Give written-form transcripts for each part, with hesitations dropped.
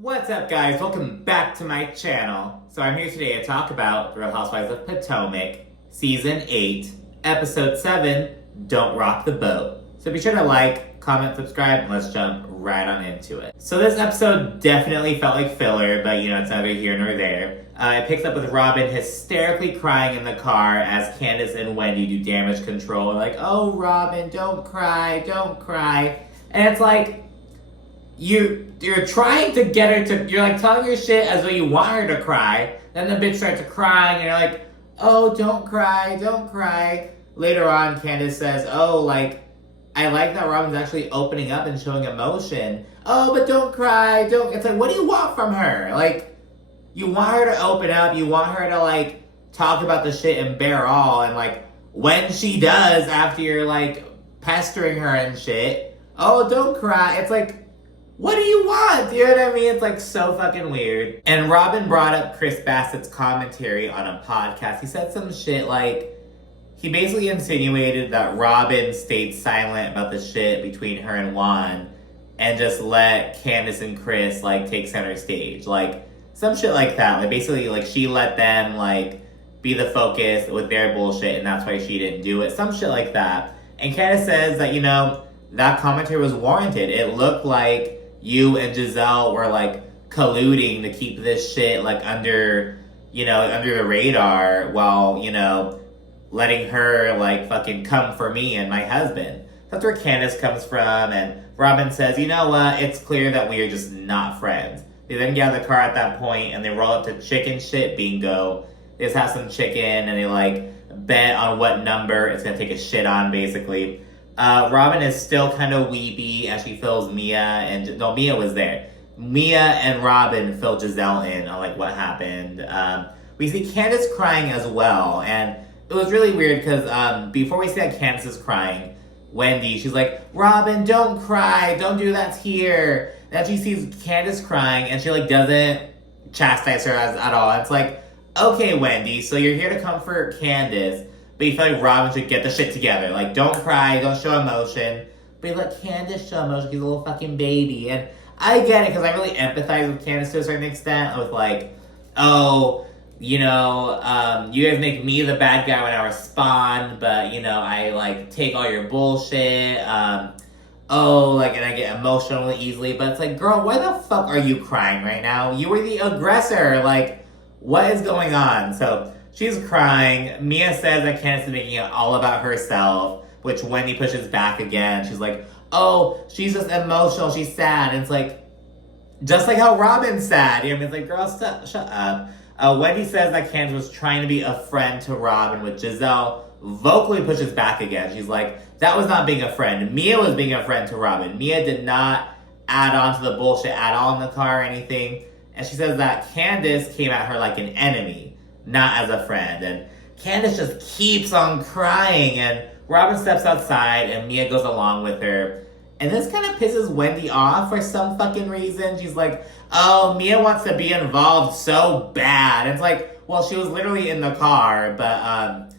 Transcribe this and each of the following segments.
What's up, guys? Welcome back to my channel. So I'm here today to talk about The Real Housewives of Potomac, Season 8, Episode 7, Don't Rock the Boat. So be sure to like, comment, subscribe, and let's jump right on into it. So this episode definitely felt like filler, but it's neither here nor there. It picks up with Robyn hysterically crying in the car as Candiace and Wendy do damage control. Like, oh, Robyn, don't cry, don't cry. And it's like, you're trying to get her to, you're like telling her shit as though you want her to cry. Then the bitch starts to cry and you're like, oh, don't cry, don't cry. Later on, Candiace says, oh, like, I like that Robyn's actually opening up and showing emotion. Oh, but don't cry, don't. It's like, what do you want from her? Like, you want her to open up, you want her to, like, talk about the shit and bear all. And, like, when she does, after you're, like, pestering her and shit, oh, don't cry. It's like, what do you want? You know what I mean? It's like so fucking weird. And Robyn brought up Chris Bassett's commentary on a podcast. He said some shit like, he basically insinuated that Robyn stayed silent about the shit between her and Juan and just let Candiace and Chris, like, take center stage. Like, some shit like that. Like, basically, like, she let them, like, be the focus with their bullshit and that's why she didn't do it. Some shit like that. And Candiace says that, that commentary was warranted. It looked like you and Giselle were, like, colluding to keep this shit, like, under the radar while, letting her, like, fucking come for me and my husband. That's where Candiace comes from, and Robyn says, you know what, it's clear that we are just not friends. They then get out of the car at that point, and they roll up to chicken shit bingo. They just have some chicken, and they, like, bet on what number it's gonna take a shit on, basically. Robyn is still kind of weepy as she fills Mia was there. Mia and Robyn fill Giselle in on, like, what happened. We see Candiace crying as well, and it was really weird because before we see that Candiace is crying, Wendy, she's like, Robyn, don't cry, don't do that here. And then she sees Candiace crying, and she, like, doesn't chastise her at all. It's like, okay, Wendy, so you're here to comfort Candiace, but you feel like Robyn should get the shit together. Like, don't cry, don't show emotion. But you let Candiace show emotion, she's a little fucking baby. And I get it, because I really empathize with Candiace to a certain extent. With, like, oh, you guys make me the bad guy when I respond, but, I, like, take all your bullshit. And I get emotional easily. But it's like, girl, why the fuck are you crying right now? You were the aggressor. Like, what is going on? So she's crying. Mia says that Candiace is making it all about herself, which Wendy pushes back again. She's like, oh, she's just emotional, she's sad. And it's like, just like how Robyn's sad. It's like, girl, shut up. Wendy says that Candiace was trying to be a friend to Robyn, which Giselle vocally pushes back again. She's like, that was not being a friend. Mia was being a friend to Robyn. Mia did not add on to the bullshit at all in the car or anything. And she says that Candiace came at her like an enemy, not as a friend. And Candiace just keeps on crying, and Robyn steps outside and Mia goes along with her. And this kind of pisses Wendy off for some fucking reason. She's like, oh, Mia wants to be involved so bad. And it's like, well, she was literally in the car, but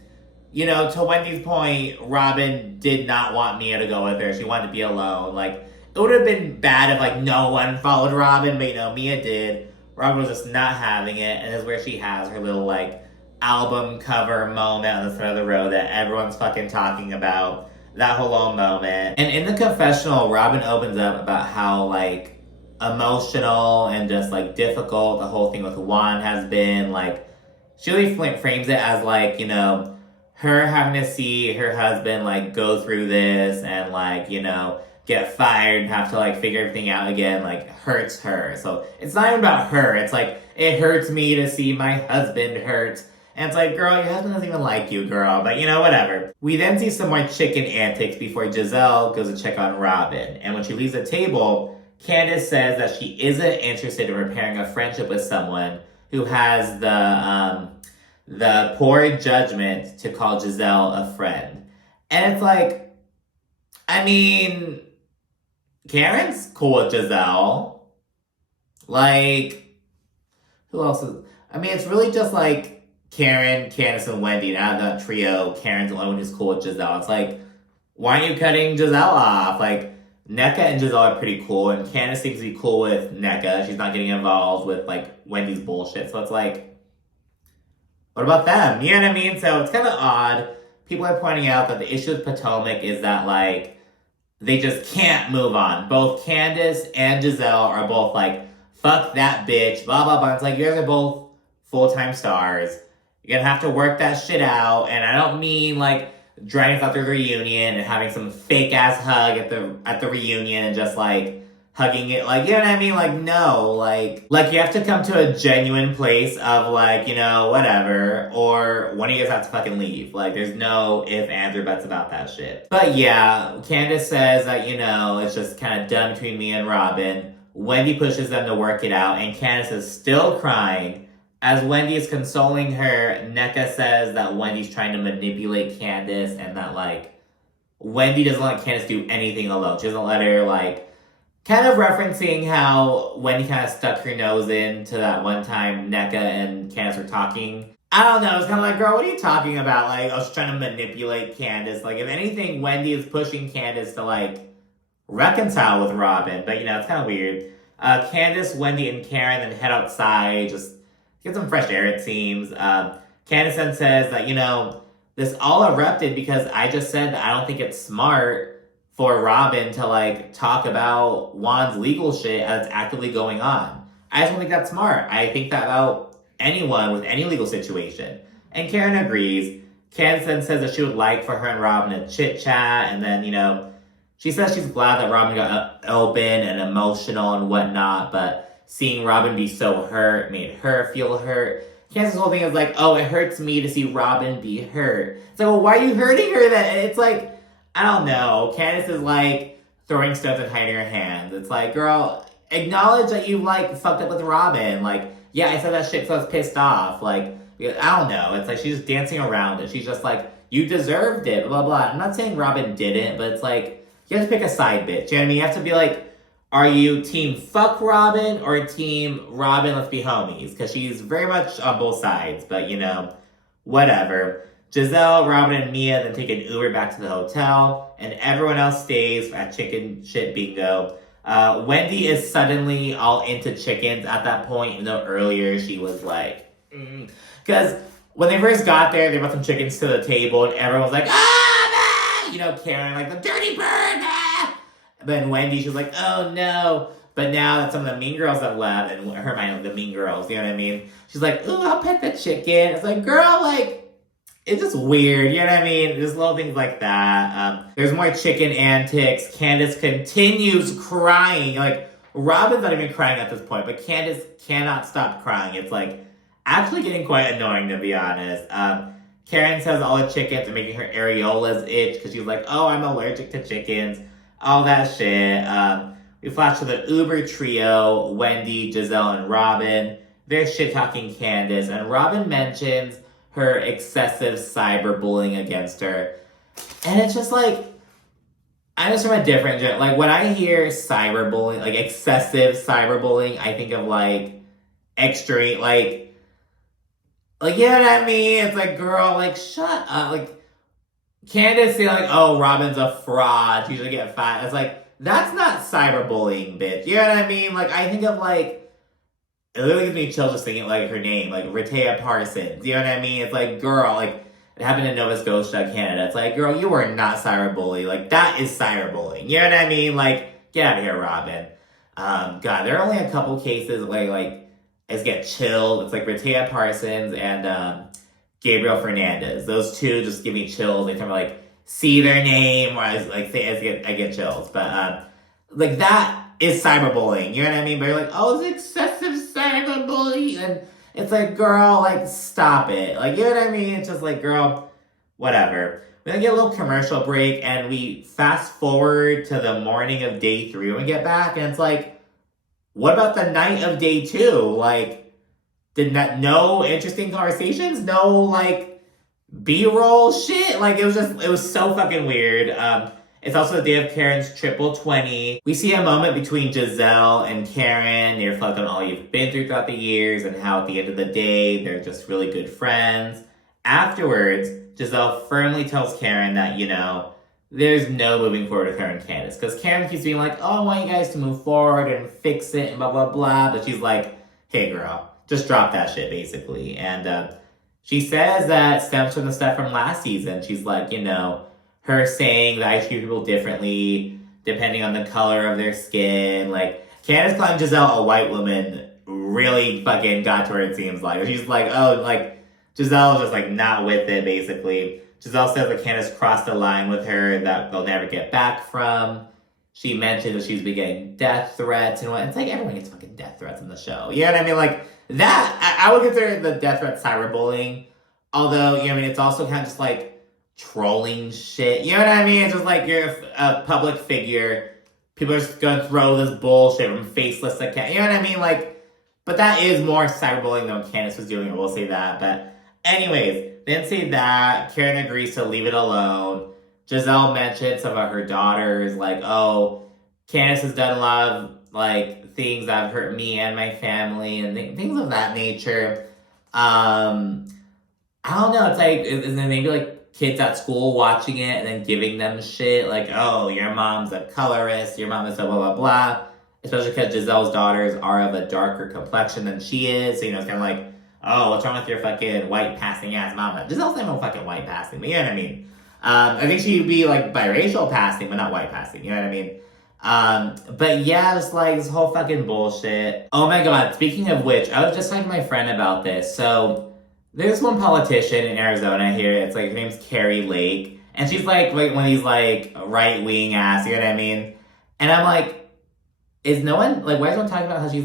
to Wendy's point, Robyn did not want Mia to go with her. She wanted to be alone. Like, it would have been bad if, like, no one followed Robyn, but Mia did. Robyn was just not having it, and this is where she has her little, like, album cover moment on the side of the road that everyone's fucking talking about. That whole little moment. And in the confessional, Robyn opens up about how, like, emotional and just, like, difficult the whole thing with Juan has been. Like, she really frames it as, like, her having to see her husband, like, go through this and, like, get fired and have to, like, figure everything out again, like, hurts her. So it's not even about her. It's like, it hurts me to see my husband hurt. And it's like, girl, your husband doesn't even like you, girl. But, whatever. We then see some more chicken antics before Giselle goes to check on Robyn. And when she leaves the table, Candiace says that she isn't interested in repairing a friendship with someone who has the poor judgment to call Giselle a friend. And it's like, Karen's cool with Giselle. Like, who else is... it's really just, like, Karen, Candiace, and Wendy. And out of that trio, Karen's the only one who's cool with Giselle. It's like, why are you cutting Giselle off? Like, NECA and Giselle are pretty cool, and Candiace seems to be cool with NECA. She's not getting involved with, like, Wendy's bullshit. So it's like, what about them? You know what I mean? So it's kind of odd. People are pointing out that the issue with Potomac is that, like, they just can't move on. Both Candiace and Giselle are both like, fuck that bitch, blah, blah, blah. It's like, you guys are both full-time stars. You're gonna have to work that shit out. And I don't mean, like, dragging us out through the reunion and having some fake-ass hug at the reunion and just, like, hugging it. Like, you know what I mean? Like, no. Like you have to come to a genuine place of, like, you know, whatever. Or one of you guys have to fucking leave. Like, there's no ifs, ands, or buts about that shit. But yeah, Candiace says that, you know, it's just kind of done between me and Robyn. Wendy pushes them to work it out, and Candiace is still crying. As Wendy is consoling her, NECA says that Wendy's trying to manipulate Candiace and that, like, Wendy doesn't let Candiace do anything alone. She doesn't let her, like, kind of referencing how Wendy kind of stuck her nose into that one time NECA and Candiace were talking. I don't know, it's kind of like, girl, what are you talking about? Like, I was trying to manipulate Candiace. Like, if anything, Wendy is pushing Candiace to, like, reconcile with Robyn. But, you know, it's kind of weird. Candiace, Wendy, and Karen then head outside, just get some fresh air, it seems. Candiace then says that, you know, this all erupted because I just said that I don't think it's smart for Robyn to, like, talk about Juan's legal shit as it's actively going on. I just don't think that's smart. I think that about anyone with any legal situation. And Karen agrees. Candiace then says that she would like for her and Robyn to chit-chat, and then, you know, she says she's glad that Robyn got open and emotional and whatnot, but seeing Robyn be so hurt made her feel hurt. Candiace's whole thing is like, oh, it hurts me to see Robyn be hurt. It's like, well, why are you hurting her then? It's like, I don't know. Candiace is like throwing stones and hiding her hands. It's like, girl, acknowledge that you, like, fucked up with Robyn. Like, yeah, I said that shit because I was pissed off. Like, I don't know. It's like she's just dancing around it. She's just like, you deserved it, blah, blah. I'm not saying Robyn didn't, but it's like, you have to pick a side, bitch. You know what I mean? You have to be like, are you team fuck Robyn or team Robyn, let's be homies? Because she's very much on both sides, but, you know, whatever. Giselle, Robyn, and Mia then take an Uber back to the hotel, and everyone else stays at Chicken Shit Bingo. Wendy is suddenly all into chickens at that point, even though earlier she was like, because when they first got there, they brought some chickens to the table, and everyone was like, ah, you know, Karen, like, the dirty bird, ah! Then Wendy, she was like, oh no. But now that some of the mean girls have left, and her mind, like, the mean girls, you know what I mean? She's like, ooh, I'll pet the chicken. It's like, girl, like, it's just weird, you know what I mean? Just little things like that. There's more chicken antics. Candiace continues crying. Like, Robyn's not even crying at this point, but Candiace cannot stop crying. It's, like, actually getting quite annoying, to be honest. Karen says all the chickens are making her areolas itch because she's like, oh, I'm allergic to chickens. All that shit. We flash to the Uber trio, Wendy, Giselle, and Robyn. They're shit-talking Candiace, and Robyn mentions her excessive cyberbullying against her. And it's just like, I'm just from a different gen. Like, when I hear cyberbullying, like excessive cyberbullying, I think of, like, extreme, like, you know what I mean? It's like, girl, like, shut up. Like, Candiace saying, like, oh, Robyn's a fraud, she's gonna get fat. It's like, that's not cyberbullying, bitch. You know what I mean? Like, I think of, like, it literally gives me chills just thinking, like, her name, like, Rehtaeh Parsons. You know what I mean? It's like, girl, like, it happened in Nova Scotia, Canada. It's like, girl, you are not cyberbullying. Like, that is cyberbullying. You know what I mean? Like, get out of here, Robyn. God, there are only a couple cases where, like, I just get chilled. It's like Rehtaeh Parsons and Gabriel Fernandez. Those two just give me chills. They kind of, like, see their name, or I get chills. But, like, that is cyberbullying, you know what I mean? But you're like, oh, it's excessive cyberbullying, and it's like, girl, like, stop it. Like, you know what I mean? It's just like, girl, whatever. We then get a little commercial break, and we fast forward to the morning of day 3 when we get back, and it's like, what about the night of day 2? Like, no interesting conversations? No, like, B-roll shit? Like, it was so fucking weird. It's also the day of Karen's triple 20. We see a moment between Giselle and Karen. They reflect on all you've been through throughout the years and how at the end of the day, they're just really good friends. Afterwards, Giselle firmly tells Karen that, you know, there's no moving forward with her and Candiace. Because Karen keeps being like, oh, I want you guys to move forward and fix it and blah, blah, blah. But she's like, hey, girl, just drop that shit, basically. And she says that stems from the stuff from last season. She's like, her saying that I treat people differently depending on the color of their skin. Like, Candiace calling Giselle a white woman really fucking got to her, it seems like. She's like, oh, like, Giselle's just, like, not with it, basically. Giselle says that Candiace crossed a line with her that they'll never get back from. She mentioned that she's been getting death threats and what. It's like everyone gets fucking death threats in the show. You know what I mean? Like, that, I would consider the death threat cyberbullying. Although, it's also kind of just, like, trolling shit. You know what I mean? It's just like you're a public figure. People are just gonna throw this bullshit from faceless account. You know what I mean? Like, but that is more cyberbullying than what Candiace was doing. I will say that. But anyways, then say that. Karen agrees to leave it alone. Giselle mentioned some of her daughters, like, oh, Candiace has done a lot of, like, things that have hurt me and my family and things of that nature. I don't know. It's like, is there maybe, like, kids at school watching it and then giving them shit? Like, oh, your mom's a colorist, your mom is a blah, blah, blah. Especially because Giselle's daughters are of a darker complexion than she is. So, it's kind of like, oh, what's wrong with your fucking white passing ass mama? Giselle's not even fucking white passing, but you know what I mean? I think she'd be like biracial passing, but not white passing, you know what I mean? But yeah, just like this whole fucking bullshit. Oh my god, speaking of which, I was just talking to my friend about this. So, there's one politician in Arizona here, it's like, her name's Carrie Lake, and she's like one of these like right-wing ass, you know what I mean? And I'm like, is no one, like, why is no one talking about how she's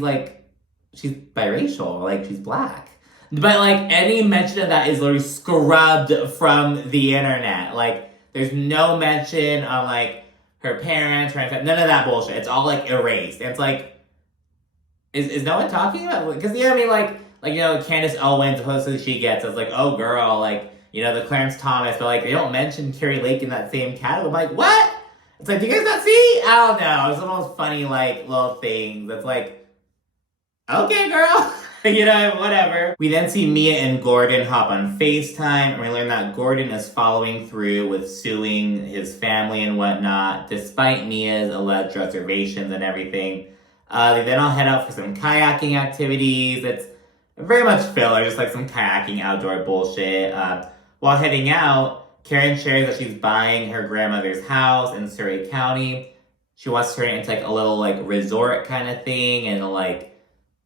biracial, like, she's black? But, like, any mention of that is literally scrubbed from the internet. Like, there's no mention on, like, her parents, none of that bullshit. It's all, like, erased. And it's like, is no one talking about, because, you know what I mean, like, Candace Owens, the closest she gets, it's like, oh, girl, like, the Clarence Thomas, but, like, they don't mention Carrie Lake in that same category. I'm like, what? It's like, do you guys not see? I don't know. It's the most funny, like, little things. It's like, okay, girl. Whatever. We then see Mia and Gordon hop on FaceTime, and we learn that Gordon is following through with suing his family and whatnot, despite Mia's alleged reservations and everything. They then all head out for some kayaking activities. It's very much filler, just like some kayaking outdoor bullshit. While heading out, Karen shares that she's buying her grandmother's house in Surrey County. She wants to turn it into like a little like resort kind of thing and like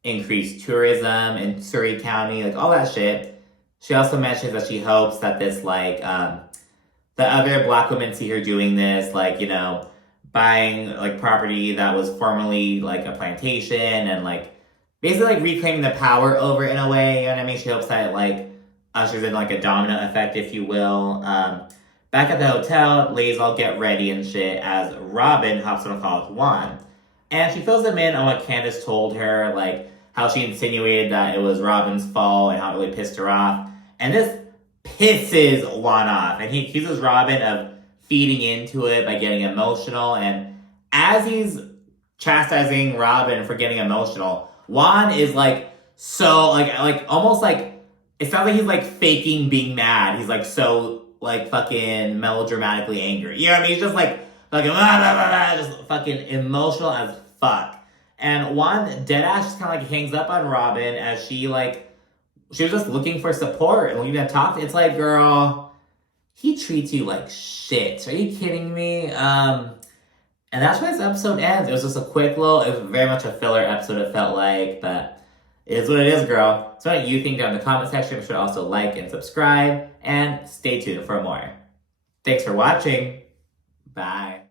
increase tourism in Surrey County, like all that shit. She also mentions that she hopes that this like the other black women see her doing this, like, buying like property that was formerly like a plantation and like basically like reclaiming the power over it in a way, you know what I mean? She hopes that it like ushers in like a domino effect, if you will. Back at the hotel, ladies all get ready and shit as Robyn hops on a call with Juan. And she fills them in on what Candiace told her, like how she insinuated that it was Robyn's fault and how it really pissed her off. And this pisses Juan off. And he accuses Robyn of feeding into it by getting emotional. And as he's chastising Robyn for getting emotional, Juan is like so like almost like it sounds like he's like faking being mad. He's like so like fucking melodramatically angry. You know what I mean? He's just like fucking blah, blah, blah, blah, just fucking emotional as fuck. And Juan deadass just kind of like hangs up on Robyn as she was just looking for support and looking to talk. It's like, girl, he treats you like shit. Are you kidding me? And that's why this episode ends. It was just a quick little, it was very much a filler episode, it felt like, but it is what it is, girl. So what you think down in the comment section. Make sure to also like and subscribe, and stay tuned for more. Thanks for watching. Bye.